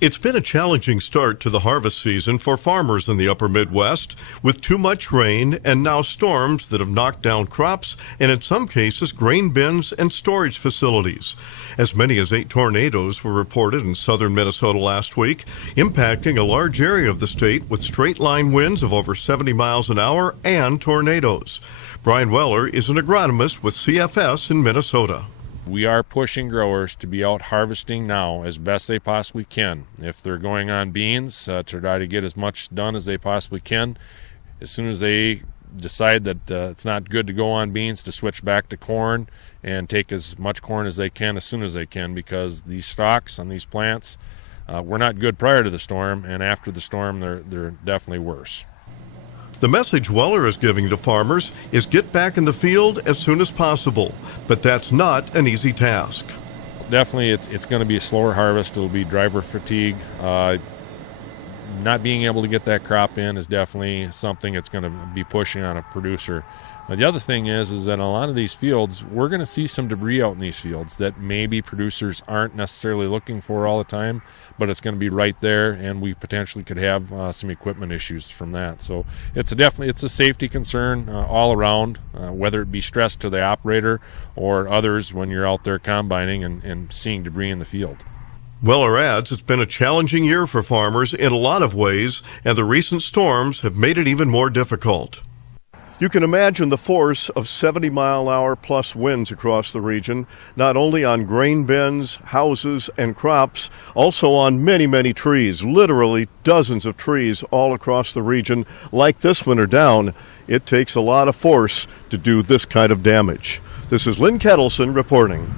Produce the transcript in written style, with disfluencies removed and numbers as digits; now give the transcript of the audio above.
It's been a challenging start to the harvest season for farmers in the upper Midwest, with too much rain and now storms that have knocked down crops and in some cases grain bins and storage facilities. As many as 8 tornadoes were reported in southern Minnesota last week, impacting a large area of the state with straight-line winds of over 70 miles an hour and tornadoes. Brian Weller is an agronomist with CFS in Minnesota. We are pushing growers to be out harvesting now as best they possibly can. If they're going on beans, to try to get as much done as they possibly can. As soon as they decide that it's not good to go on beans, to switch back to corn and take as much corn as they can as soon as they can, because these stalks on these plants were not good prior to the storm, and after the storm they're definitely worse. The message Weller is giving to farmers is get back in the field as soon as possible, but that's not an easy task. Definitely it's going to be a slower harvest. It'll be driver fatigue. Not being able to get that crop in is definitely something that's going to be pushing on a producer. The other thing is that in a lot of these fields, we're going to see some debris out in these fields that maybe producers aren't necessarily looking for all the time, but it's going to be right there, and we potentially could have some equipment issues from that. So it's a safety concern all around, whether it be stress to the operator or others when you're out there combining and seeing debris in the field. Weller adds it's been a challenging year for farmers in a lot of ways, and the recent storms have made it even more difficult. You can imagine the force of 70-mile-an-hour plus winds across the region, not only on grain bins, houses, and crops, also on many, many trees, literally dozens of trees all across the region, like this one are down. It takes a lot of force to do this kind of damage. This is Lynn Ketelsen reporting.